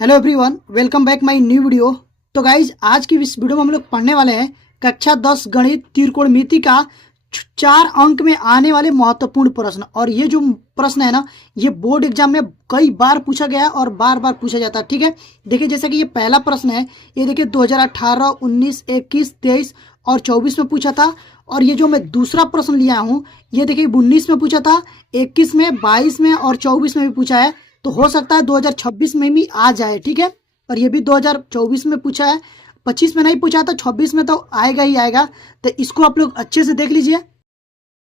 Hello everyone, welcome back my new video. तो guys, आज की इस वीडियो में हम लोग पढ़ने वाले हैं कक्षा 10 गणित त्रिकोणमिति का 4 अंक में आने वाले महत्वपूर्ण प्रश्न। और ये जो प्रश्न है ना, ये बोर्ड एग्जाम में कई बार पूछा गया है और बार बार पूछा जाता है। ठीक है, देखिए जैसे कि ये पहला प्रश्न है, ये देखिए 2018, 19, 21, 23 और 24 में पूछा था। और ये जो मैं दूसरा प्रश्न लिया हूँ, ये देखिए 19 में पूछा था, 21 में, 22 में और 24 में भी पूछा है। तो हो सकता है 2026 में भी आ जाए। ठीक है, और ये भी 2024 में पूछा है, 25 में नहीं पूछा, तो 26 में तो आएगा ही आएगा। तो इसको आप लोग अच्छे से देख लीजिए।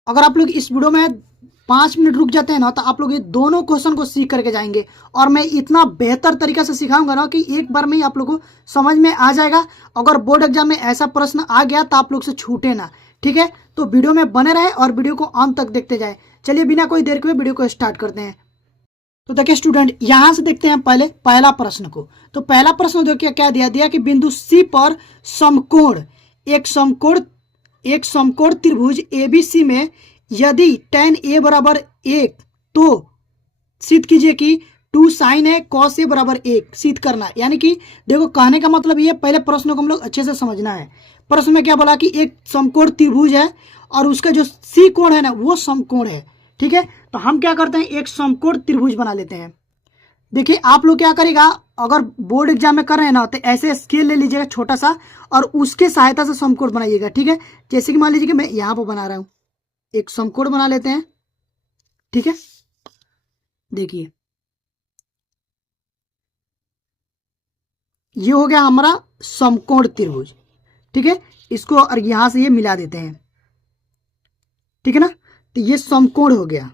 अगर आप लोग इस वीडियो में 5 मिनट रुक जाते हैं ना, तो आप लोग ये दोनों क्वेश्चन को सीख करके जाएंगे। और मैं इतना बेहतर तरीका से सिखाऊंगा ना कि एक बार में ही आप लोग को समझ में आ जाएगा। अगर बोर्ड एग्जाम में ऐसा प्रश्न आ गया तो आप लोग से छूटे ना। ठीक है, तो वीडियो में बने रहे और वीडियो को अंत तक देखते जाए। चलिए बिना कोई देर के वीडियो को स्टार्ट करते हैं। तो देखिए स्टूडेंट, यहां से देखते हैं पहले पहला प्रश्न को। तो पहला प्रश्न देखिए क्या दिया दिया कि बिंदु सी पर समकोण एक समकोण त्रिभुज एबीसी में यदि tan a बराबर 1, तो सिद्ध कीजिए कि 2 sin a cos a बराबर 1 सिद्ध करना। यानी कि देखो, कहने का मतलब ये, पहले प्रश्न को हम लोग अच्छे से समझना है। प्रश्न में क्या बोला कि एक समकोण त्रिभुज है और उसका जो सी कोण है ना, वो समकोण है। ठीक है, तो हम क्या करते हैं, एक समकोण त्रिभुज बना लेते हैं। देखिए आप लोग क्या करेगा, अगर बोर्ड एग्जाम में कर रहे हैं ना, तो ऐसे स्केल ले लीजिएगा छोटा सा और उसके सहायता से समकोण बनाइएगा। ठीक है, जैसे कि मान लीजिए कि मैं यहां पर बना रहा हूं, एक समकोण बना लेते हैं। ठीक है, देखिए ये हो गया हमारा समकोण त्रिभुज। ठीक है, इसको और यहां से ये मिला देते हैं। ठीक है ना, तो ये समकोण हो गया,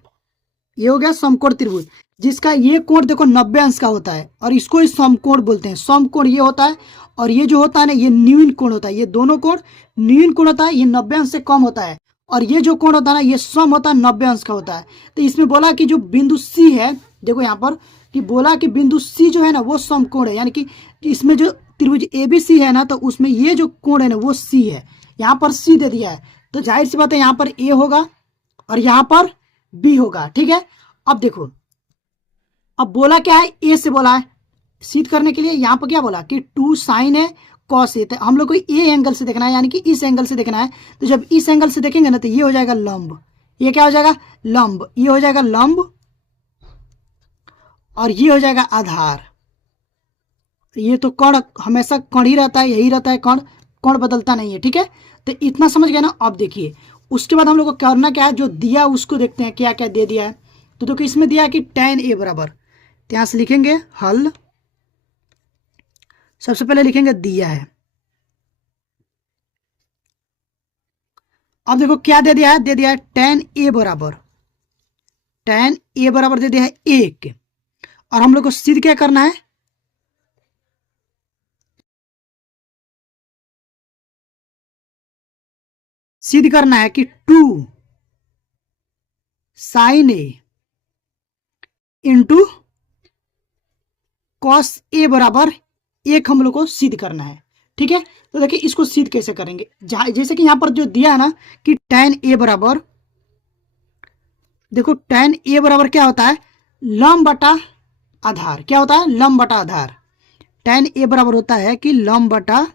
ये हो गया समकोण त्रिभुज, जिसका ये कोण देखो 90 अंश का होता है और इसको ही समकोण बोलते हैं। समकोण ये होता है और ये जो होता है ना, ये न्यून कोण होता है। ये दोनों कोण न्यून कोण होता है, ये 90 अंश से कम होता है। और ये जो कोण होता है ना, ये सम होता है, 90 अंश का होता है। तो इसमें बोला कि जो बिंदु सी है, देखो यहाँ पर कि बोला कि बिंदु सी जो है ना, वो समकोण है। यानी कि इसमें जो त्रिभुज एबीसी है ना, तो उसमें ये जो कोण है ना, वो सी है। यहाँ पर सी दे दिया है, तो जाहिर सी बात है यहाँ पर ए होगा और यहाँ पर बी होगा। ठीक है, अब देखो, अब बोला क्या है, ए से बोला है सिद्ध करने के लिए। यहां पर क्या बोला कि 2 sin है cos है। तो हम लोग को ए एंगल से देखना है, यानी कि इस एंगल से देखना है। तो जब इस एंगल से देखेंगे ना, तो ये हो जाएगा लंब, ये क्या हो जाएगा, लंब, ये हो जाएगा लंब और ये हो जाएगा आधार। ये तो कण हमेशा कण ही रहता है, यही रहता है कण, कण बदलता नहीं है। ठीक है, तो इतना समझ गया ना। अब देखिए उसके बाद हम लोग को करना क्या है, जो दिया उसको देखते हैं क्या क्या दे दिया है। तो देखो इसमें दिया है कि tan a बराबर, तो यहां से लिखेंगे हल। सबसे पहले लिखेंगे दिया है। अब देखो क्या दे दिया है, दे दिया है tan a बराबर, tan a बराबर दे दिया है 1। और हम लोग को सिद्ध क्या करना है, सिद्ध करना है कि 2 sin a into cos A बराबर 1 हम लोग को सिद्ध करना है। ठीक है, तो देखिए इसको सिद्ध कैसे करेंगे। जैसे कि यहां पर जो दिया है ना कि tan a बराबर, देखो tan a बराबर क्या होता है, लंब बटा आधार। क्या होता है, लंब बटा आधार। tan a बराबर होता है कि लंब बटा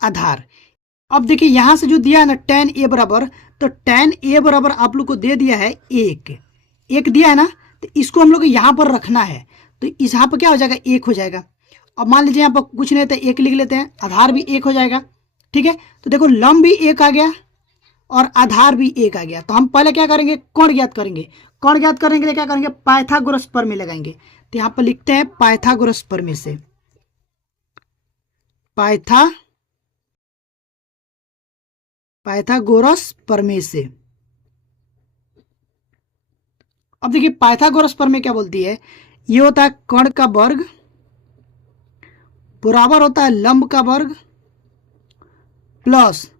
आधार। अब देखिए यहां से जो दिया है ना tan a बराबर, तो tan a बराबर आप लोग को दे दिया है 1 दिया है ना, तो इसको हम लोग को यहां पर रखना है। तो इस यहाँ पर क्या हो जाएगा, 1 हो जाएगा। अब मान लीजिए यहाँ पर कुछ नहीं, तो 1 लिख लेते हैं, आधार भी 1 हो जाएगा। ठीक है, तो देखो लंब भी 1 आ गया और आधार भी 1 आ गया। तो हम पहले क्या करेंगे, कोण ज्ञात करेंगे। कोण ज्ञात करने के लिए क्या करेंगे, पाइथागोरस प्रमेय लगाएंगे। तो यहाँ पर लिखते हैं पाइथागोरस प्रमेय से, पाइथागोरस प्रमेय से। अब देखिए पाइथागोरस प्रमेय क्या बोलती है, ये होता है कर्ण का वर्ग बराबर होता है लंब का वर्ग प्लस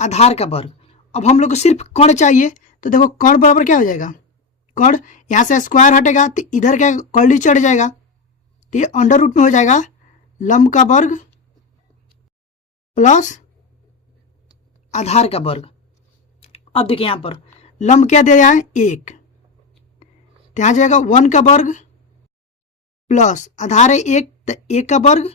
आधार का वर्ग। अब हम लोग को सिर्फ कर्ण चाहिए, तो देखो कर्ण बराबर क्या हो जाएगा, कर्ण यहां से स्क्वायर हटेगा तो इधर क्या कर्ली चढ़ जाएगा, तो ये अंडर रूट में हो जाएगा लंब का वर्ग प्लस आधार का वर्ग। अब देखिए यहां पर लंब क्या दिया है, 1, तो यहां जाएगा 1 का वर्ग प्लस आधार है 1 तो 1 का वर्ग,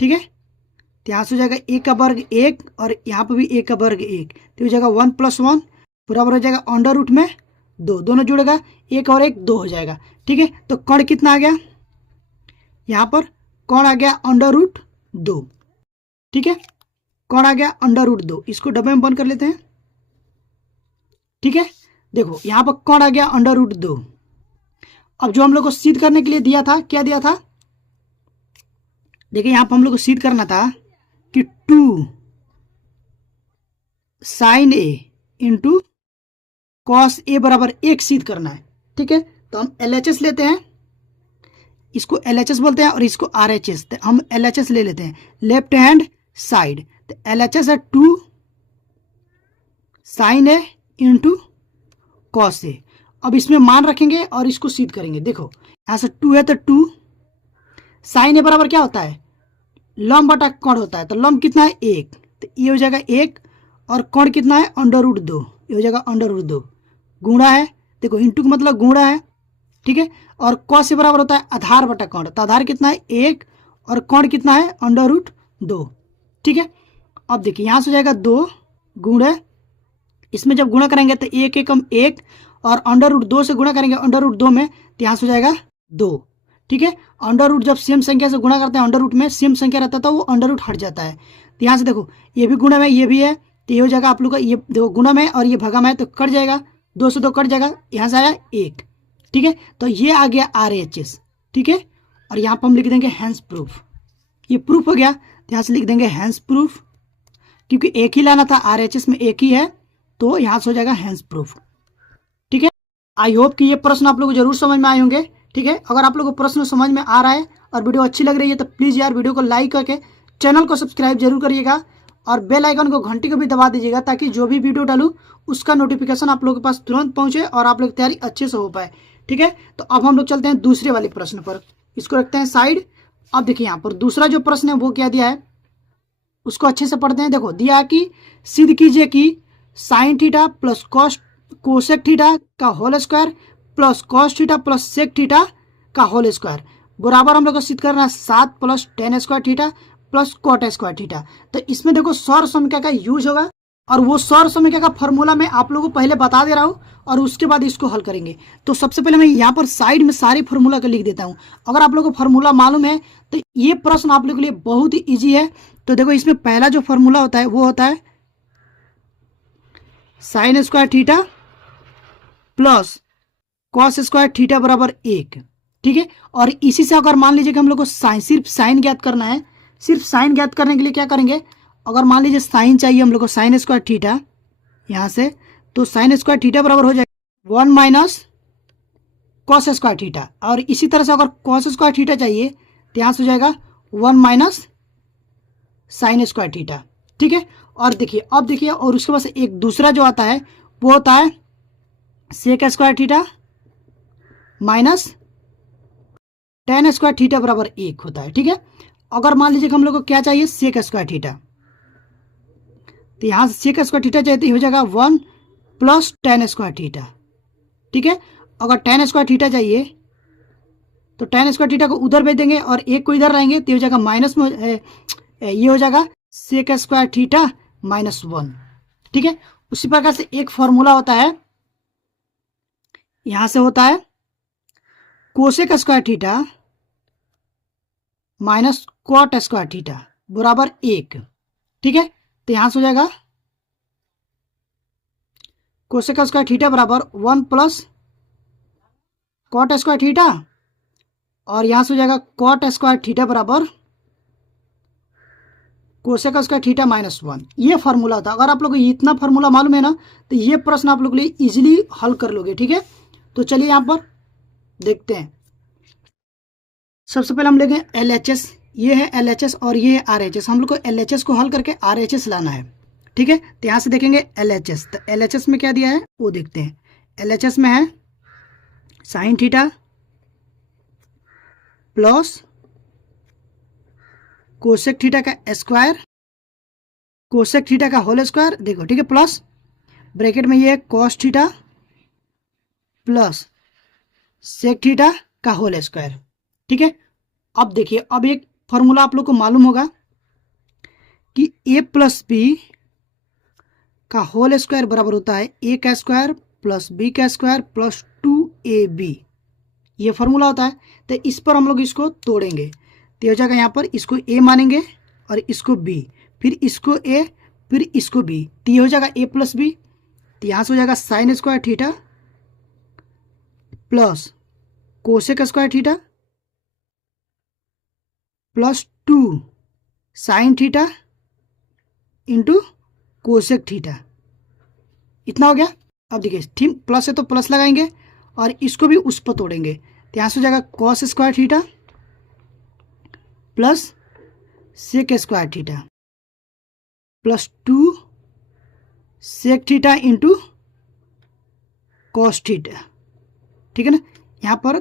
ठीक है। तो यहाँ से हो जाएगा 1 का वर्ग 1 और यहाँ पर भी 1 का वर्ग 1, तो हो जाएगा 1 + 1 बराबर हो जाएगा अंडर रूट में 2, दोनों जुड़ेगा 1 और 1 2 हो जाएगा, ठीक है। तो कण कितना आ गया, यहाँ पर कण आ गया अंडर रूट 2, ठीक है। कण आ गया अंडर रूट 2, इसको डब्बे में बंद कर लेते हैं, ठीक है। देखो यहाँ पर कण आ गया अंडर रूट 2। अब जो हम लोग को सिद्ध करने के लिए दिया था, क्या दिया था, देखिए यहाँ पर हम लोग को सिद्ध करना था कि 2 sin a into cos A बराबर 1 सिद्ध करना है, ठीक है। तो हम LHS लेते हैं, इसको LHS बोलते हैं और इसको RHS, तो हम LHS ले लेते हैं लेफ्ट हैंड साइड। तो LHS है 2 sin a into cos A. अब इसमें मान रखेंगे और इसको सिद्ध करेंगे। देखो यहाँ से 2 है तो 2 sin a बराबर क्या होता है, लंब बटा कण होता है, तो लंब कितना है 1, तो ये हो जाएगा 1 और कण कितना है अंडर रूट 2, ये हो जाएगा अंडर रूट 2 गुणा है, देखो इंटू का मतलब गुणा है, ठीक है। और कॉस से बराबर होता है आधार बटा कण, तो आधार कितना है 1 और कण कितना है अंडर रूट 2, ठीक है। अब देखिए यहाँ से हो जाएगा 2 गुणा, इसमें जब गुणा करेंगे तो 1 एकम 1 और अंडर रूट 2 से गुणा करेंगे अंडर रूट 2 में, तो यहाँ से हो जाएगा 2, ठीक है। अंडर रूट जब सेम संख्या से गुणा करते हैं, अंडर रूट में सेम संख्या रहता है तो वो अंडर रूट हट जाता है। तो यहाँ से देखो ये भी गुणा में ये भी है, तो ये हो जाएगा आप लोग का, ये देखो गुणा में और ये भगा में तो कट जाएगा, 2 से 2 कट जाएगा, यहाँ से आया 1, ठीक है। तो ये आ गया RHS, ठीक है। और यहाँ पर हम लिख देंगे हैंस प्रूफ, ये प्रूफ हो गया, तो यहाँ से लिख देंगे हैंस प्रूफ, क्योंकि एक ही लाना था, RHS में एक ही है, तो यहाँ से हो जाएगा हैंस प्रूफ, ठीक है। आई होप कि ये प्रश्न आप लोग को जरूर समझ में आए होंगे, ठीक है। अगर आप लोगों को प्रश्न समझ में आ रहा है और वीडियो अच्छी लग रही है तो प्लीज़ यार वीडियो को लाइक करके चैनल को सब्सक्राइब जरूर करिएगा और बेल आइकन को घंटी को भी दबा दीजिएगा, ताकि जो भी वीडियो डालूँ उसका नोटिफिकेशन आप लोगों के पास तुरंत पहुँचे और आप लोग तैयारी अच्छे से हो पाए, ठीक है। तो अब हम लोग चलते हैं दूसरे वाले प्रश्न पर, इसको रखते हैं साइड। अब देखिए यहाँ पर दूसरा जो प्रश्न है वो क्या दिया है, उसको अच्छे से पढ़ते हैं। देखो दिया कि सिद्ध कीजिए कि sine theta plus cosec theta का whole square plus cos theta plus sec theta का होल स्क्वायर बराबर हम लोग को सिद्ध करना है 7 + tan square theta plus cot square theta. तो इसमें देखो सौर समीकरण का यूज होगा और वो सौर समीकरण का फॉर्मूला मैं आप लोगों को पहले बता दे रहा हूँ और उसके बाद इसको हल करेंगे। तो सबसे पहले मैं यहाँ पर साइड में सारी फॉर्मूला को लिख देता हूँ। अगर आप लोगों को फॉर्मूला मालूम है तो ये प्रश्न आप लोगों के लिए बहुत ही ईजी है। तो देखो इसमें पहला जो फॉर्मूला होता है वो होता है sine square theta plus cos square theta बराबर 1, ठीक है। और इसी से अगर मान लीजिए कि हम लोग को सिर्फ साइन ज्ञात करना है, सिर्फ साइन ज्ञात करने के लिए क्या करेंगे, अगर मान लीजिए साइन चाहिए हम लोग को साइन स्क्वायर थीटा यहाँ से, तो साइन स्क्वायर थीटा बराबर हो जाएगा 1 - कॉस स्क्वायर थीटा। और इसी तरह से अगर कॉस स्क्वायर थीटा चाहिए तो यहाँ से हो जाएगा 1 - साइन स्क्वायर थीटा, ठीक है। और देखिए अब देखिए, और उसके बाद से एक दूसरा जो आता है वो होता है sec square theta minus tan square theta बराबर 1 होता है, ठीक है। अगर मान लीजिए कि हम लोग को क्या चाहिए सेक स्क्वायर थीटा, तो यहाँ से सेक स्क्वायर थीटा चाहिए तो हो जाएगा 1 + tan स्क्वायर थीटा, ठीक है। अगर tan स्क्वायर थीटा चाहिए तो tan स्क्वायर थीटा को उधर भेज देंगे और 1 को इधर लाएंगे तो हो जाएगा माइनस में, ये हो जाएगा सेक स्क्वायर थीटा -1, ठीक है। उसी प्रकार से एक फॉर्मूला होता है, यहां से होता है cosec square theta minus cot square theta बराबर 1, ठीक है। तो यहां से हो जाएगा कोसेक स्क्वायर थीटा बराबर 1 + कॉट स्क्वायर थीटा और यहां से हो जाएगा कॉट स्क्वायर थीटा बराबर कोसेक स्क्वायर थीटा -1। ये फार्मूला होता है। अगर आप लोग को इतना फार्मूला मालूम है ना तो ये प्रश्न आप लोग के लिए इजीली हल कर लोगे, ठीक है। तो चलिए यहाँ पर देखते हैं। सबसे पहले हम लेंगे LHS, ये है LHS और ये है RHS। हम लोग को LHS को हल करके RHS लाना है, ठीक है। तो यहाँ से देखेंगे LHS, तो LHS में क्या दिया है वो देखते हैं। LHS में है sine theta plus cosec theta का स्क्वायर, कोसेक थीटा का होल स्क्वायर, देखो ठीक है, प्लस ब्रैकेट में ये है cos theta plus sec theta का होल स्क्वायर, ठीक है। अब देखिए, अब एक फॉर्मूला आप लोग को मालूम होगा कि a प्लस बी का होल स्क्वायर बराबर होता है a का स्क्वायर प्लस b का स्क्वायर प्लस 2ab। ये फॉर्मूला होता है। तो इस पर हम लोग इसको तोड़ेंगे तो हो जाएगा, यहाँ पर इसको a मानेंगे और इसको b, फिर इसको a, फिर इसको b, तो ये हो जाएगा a प्लस बी। तो यहाँ से हो जाएगा sine square theta plus cosec square theta plus 2 sine theta into cosec theta. इतना हो गया। अब देखिए, ठीक प्लस है तो प्लस लगाएंगे और इसको भी उस पर तोड़ेंगे तो यहाँ से हो जाएगा cos square theta plus sec square theta plus 2 sec theta into cos theta. ठीक है ना, यहाँ पर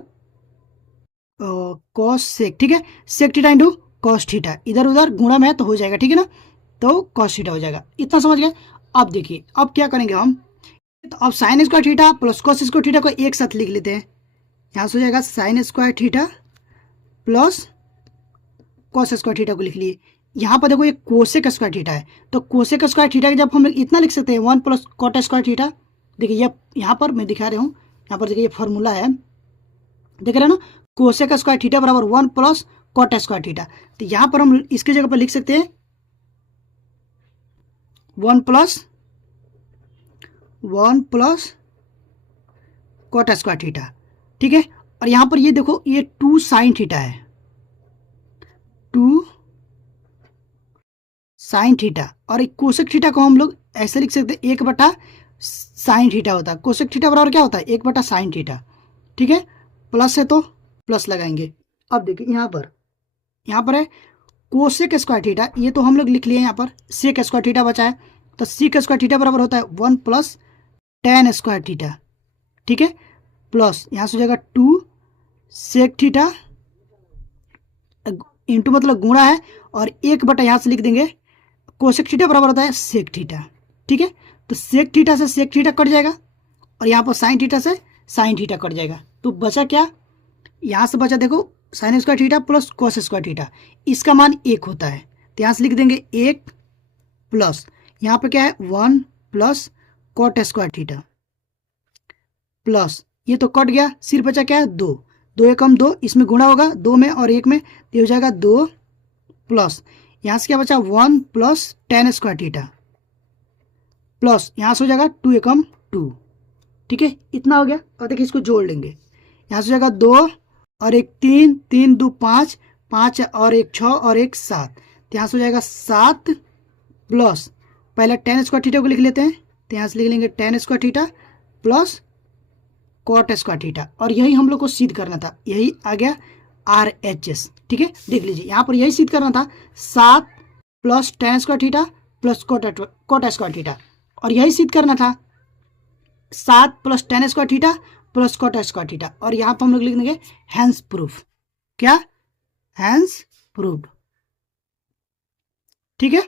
कॉस सेक, ठीक है, sec theta into cos theta, इधर उधर गुणा में है तो हो जाएगा। ठीक है ना, तो कॉस थीटा हो जाएगा। इतना समझ गए। अब देखिए, अब क्या करेंगे हम, तो अब sine square theta plus cos square theta को एक साथ लिख लेते हैं। यहाँ से हो जाएगा sine square theta plus cos square theta को लिख लिए। यहाँ पर देखो ये कोसेक स्क्वायर थीटा है, तो कोसेक स्क्वायर थीटा के जब हम इतना लिख सकते हैं 1 प्लस कॉट स्क्वायर थीटा। देखिए ये यहाँ पर मैं दिखा रहा हूँ, यहाँ पर देखिए ये फॉर्मूला है, देख रहे हैं ना, कोसेक स्क्वायर थीटा बराबर 1 प्लस कॉट स्क्वायर थीटा। तो यहाँ पर हम इसके जगह पर लिख सकते हैं 1 प्लस कॉट स्क्वायर थीटा। ठीक है, और यहाँ पर ये देखो ये 2 साइन थीटा है, 2 साइन थीटा, और एक कोसेक थीटा को हम लोग ऐसे लिख सकते हैं 1 बटा साइन थीटा होता है। कोसेक थीटा बराबर क्या होता है 1 बटा साइन थीटा। ठीक है, प्लस है तो प्लस लगाएंगे। अब देखिए यहाँ पर है कोसेक स्क्वायर थीटा, ये तो हम लोग लिख लिए यहाँ पर, सेक स्क्वायर थीटा बचा है, तो सेक स्क्वायर थीटा बराबर होता है 1 प्लस टेन स्क्वायर थीटा। ठीक है, प्लस यहाँ से हो जाएगा 2 सेक थीटा, इंटू मतलब गुणा है, और 1 बटा यहाँ से लिख देंगे कोसेक थीटा बराबर होता है सेक थीटा। ठीक है, तो सेक थीटा से सेक थीटा कट जाएगा और यहाँ पर साइन थीटा से साइन थीटा कट जाएगा, तो बचा क्या, यहाँ से बचा देखो sine square theta plus cos square theta, इसका मान 1 होता है, तो यहाँ से लिख देंगे 1 प्लस यहाँ पे क्या है 1 plus cot square theta plus, ये तो कट गया, सिर्फ बचा क्या है 2, 2 एकम 2, इसमें गुणा होगा 2 में और 1 में, ये हो जाएगा 2 प्लस यहाँ से क्या बचा 1 plus ten square theta plus यहाँ से हो जाएगा 2 एकम 2। ठीक है, इतना हो गया। और देखिए इसको जोड़ लेंगे, यहाँ से हो जाएगा 2 और 1 3, 3 2 5, 5 और 1 6 और 1 7, तो यहाँ से हो जाएगा 7 प्लस, पहले टेन स्क्वायर थीटा को लिख लेते हैं, तो यहाँ से लिख लेंगे tan square theta plus cot square theta, और यही हम लोग को सिद्ध करना था, यही आ गया RHS। ठीक है, देख लीजिए यहाँ पर यही सिद्ध करना था, 7 plus ten square theta plus cot square theta, और यही सिद्ध करना था 7 plus ten square theta plus cot square theta, और यहाँ पर हम लोग लिख देंगे हैंस प्रूफ। क्या, हैंस प्रूफ। ठीक है,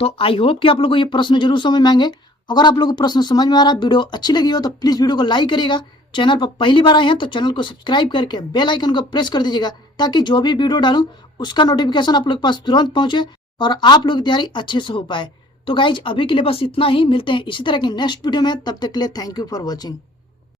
तो आई होप कि आप लोगों को ये प्रश्न जरूर समझ में आएंगे। अगर आप लोगों को प्रश्न समझ में आ रहा है, वीडियो अच्छी लगी हो तो प्लीज़ वीडियो को लाइक करिएगा। चैनल पर पहली बार आए हैं तो चैनल को सब्सक्राइब करके बेल आइकन को प्रेस कर दीजिएगा, ताकि जो भी वीडियो डालूं उसका नोटिफिकेशन आप लोग के पास तुरंत पहुंचे और आप लोग की तैयारी अच्छे से हो पाए। तो गाइज अभी के लिए बस इतना ही, मिलते हैं इसी तरह के नेक्स्ट वीडियो में, तब तक के लिए थैंक यू फॉर वॉचिंग।